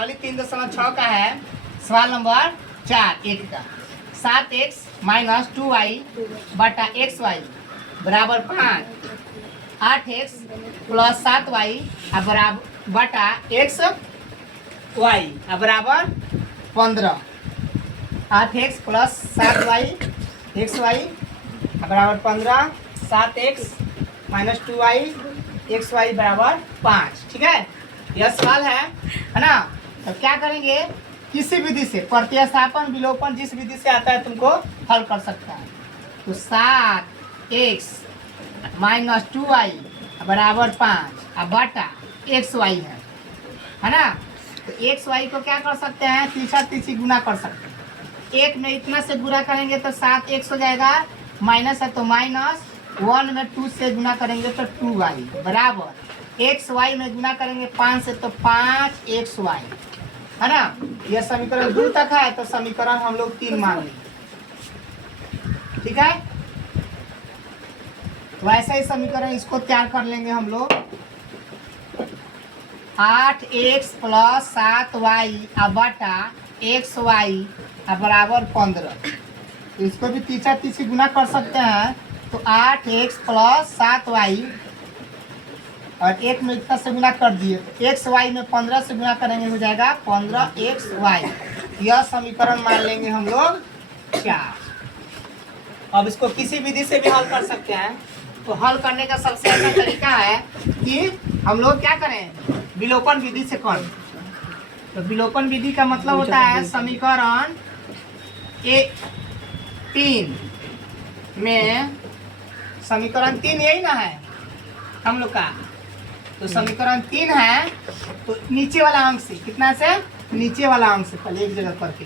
3.6 का है। सवाल नंबर 4 1 का 7x माइनस 2y बटा XY बराबर 5, 8x प्लस 7y बराबर बटा XY बराबर 15, 8x प्लस 7y XY बराबर 15, 7x माइनस 2y XY बराबर 5। ठीक है, यह सवाल है ना। तो क्या करेंगे, किसी विधि से प्रतिस्थापन विलोपन जिस विधि से आता है तुमको हल कर सकता है। तो 7x माइनस 2y बराबर 5 बटा XY है ना। तो XY को क्या कर सकते हैं, तीसरा तीसरी गुना कर सकते हैं। एक में इतना से गुना करेंगे तो 7x हो जाएगा, माइनस है तो माइनस, 1 में 2 से गुना करेंगे तो 2y बराबर XY में गुना करेंगे 5 से तो 5XY है ना। यह समीकरण 2 तक है तो समीकरण हम लोग 3 मान लेंगे। ठीक है, वैसा ही समीकरण इसको तैयार कर लेंगे हम लोग। 8x प्लस 7y बटा XY बराबर 15। तो इसको भी तीसरा तीसरी गुना कर सकते हैं। तो 8x प्लस 7y और एक में इतना से गुना कर दिए तो XY में 15 से गुना करेंगे हो जाएगा 15XY। यह समीकरण मान लेंगे हम लोग 4। अब इसको किसी विधि से भी हल कर सकते हैं। तो हल करने का सबसे अच्छा तरीका है कि हम लोग क्या करें, विलोपन विधि से करें। तो विलोपन विधि का मतलब होता है समीकरण 3 में, समीकरण 3 यही ना है हम लोग का। तो समीकरण 3 है तो नीचे वाला अंक से, कितना से, नीचे वाला अंक से पहले एक जगह करके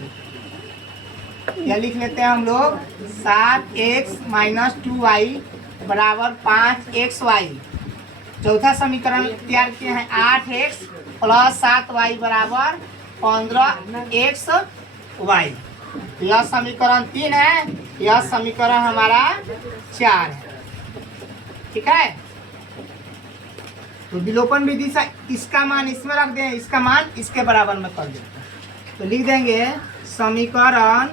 या लिख लेते हैं हम लोग। 7x माइनस 2y बराबर 5XY। चौथा समीकरण तैयार किए हैं 8x प्लस 7y बराबर 15XY। यह समीकरण 3 है, यह समीकरण हमारा 4 है। ठीक है, तो विलोपन विधि से इसका मान इसमें रख दें, इसका मान इसके बराबर में कर दें। तो लिख देंगे समीकरण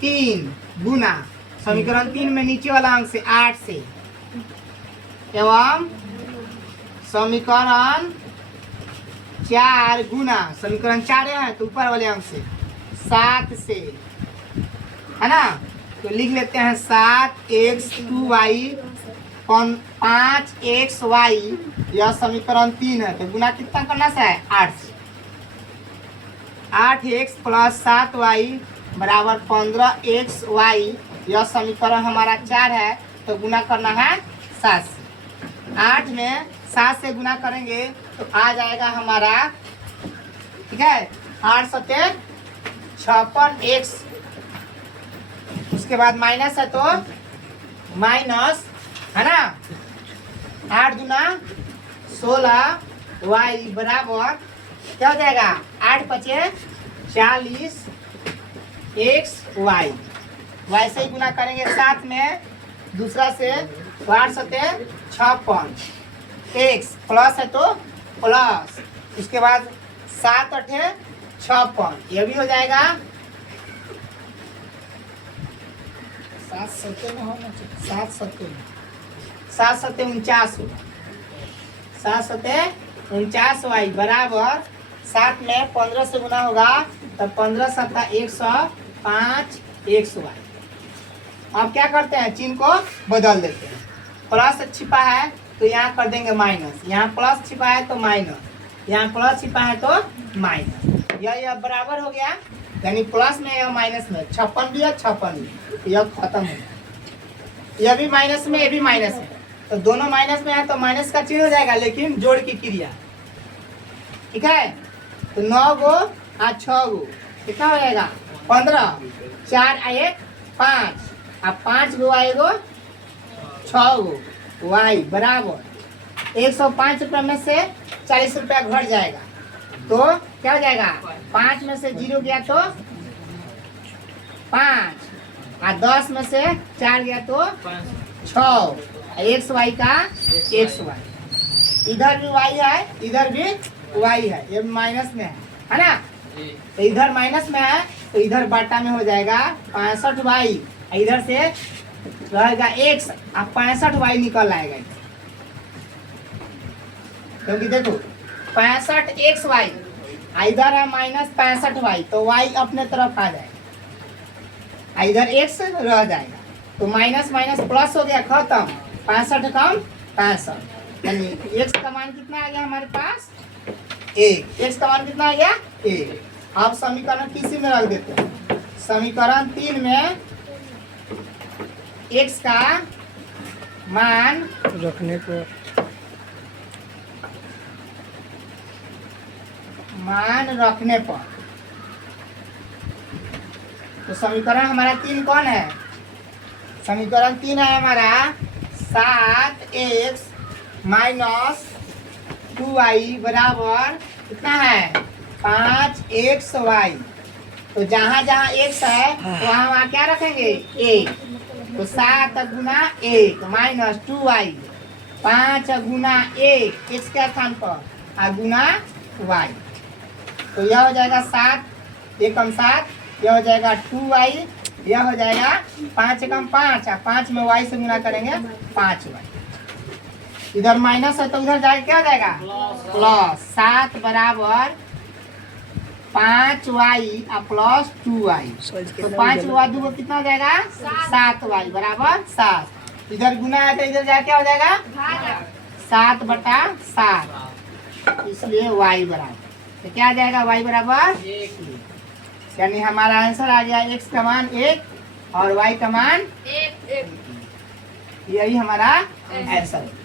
3 गुना समीकरण 3 में नीचे वाला अंक से 8 से, एवं समीकरण 4 गुना समीकरण 4 है तो ऊपर वाले अंक से 7 से है ना। तो लिख लेते हैं 7x 2y 5XY। यह समीकरण 3 है तो गुना कितना करना है, 8 से। 8x प्लस 7y बराबर 15XY। यह समीकरण हमारा 4 है तो गुना करना है 7 से। 8 में 7 से गुना करेंगे तो आ जाएगा हमारा, ठीक है, 8 सते 56x। उसके बाद माइनस है तो माइनस है ना, 8 गुना 16y बराबर क्या हो जाएगा, 8 पचे 40xy। वैसे ही गुना करेंगे 7 में दूसरा से, 8 सते 56, x प्लस है तो प्लस, उसके बाद 7 8 56, ये भी हो जाएगा 7 सत्ते में होना चाहिए, 7 सत्ते में 7 सत्ते 49 होगा, 7 सत्ते 49y बराबर 7 में 15 से गुना होगा तो 15 सत्ता 105 xy। अब क्या करते हैं, चिन्ह को बदल देते हैं। प्लस छिपा है तो यहाँ कर देंगे माइनस, यहाँ प्लस छिपा है तो माइनस, यहाँ प्लस छिपा है तो माइनस। यह बराबर हो गया, यानी प्लस में या माइनस में 56 भी है 56 भी, यह खत्म हो गया। यह भी माइनस में, ये भी माइनस में, तो दोनों माइनस में है तो माइनस का चिन्ह हो जाएगा, लेकिन जोड़ की क्रिया। ठीक है, तो 9 गो और 6 गो कितना हो जाएगा 15, 4 आए 5 और 5 गो आएगो 6 गो y बराबर 105 रुपये में से 40 रुपया घट जाएगा तो क्या हो जाएगा, 5 में से 0 गया तो 5 और 10 में से 4 गया तो 6, xy का xy। इधर भी y है, इधर भी y है, ये माइनस में है है ना। तो इधर माइनस में है तो इधर बाटा में हो जाएगा 65y, इधर से रहेगा x, अब 65y निकल आएगा क्योंकि देखो 65xy, इधर है माइनस 65y, तो y अपने तरफ आ जाएगा, इधर x रह जाएगा, तो माइनस माइनस प्लस हो गया, खत्म। 65 कम 65, यानी x का मान कितना आ गया हमारे पास 1, x का मान कितना आ गया 1। अब समीकरण किसी में रख देते हैं, समीकरण 3 में x का मान रखने पर तो समीकरण हमारा 3 कौन है, समीकरण 3 है हमारा 7x माइनस 2y बराबर कितना है 5xy। तो जहाँ जहाँ x है तो वहाँ क्या रखेंगे 1, तो 7 गुना 1 माइनस 2y, 5 गुना 1 x के स्थान पर गुना y, तो यह हो जाएगा 7 एकम 7, यह हो जाएगा 2y, यह हो जाएगा 5 एकम 5, 5 में y से गुना करेंगे 5y, इधर माइनस है तो उधर जाएगा क्या हो जाएगा प्लस, 7 बराबर 5y प्लस 2y, तो 5 हुआ 2 कितना हो जाएगा 7y बराबर 7, इधर गुना है तो इधर जाके क्या हो जाएगा 7/7, इसलिए y बराबर, तो क्या आ जाएगा y बराबर 1, यानी हमारा आंसर आ गया x का मान 1 और y का मान 1, यही हमारा आंसर है।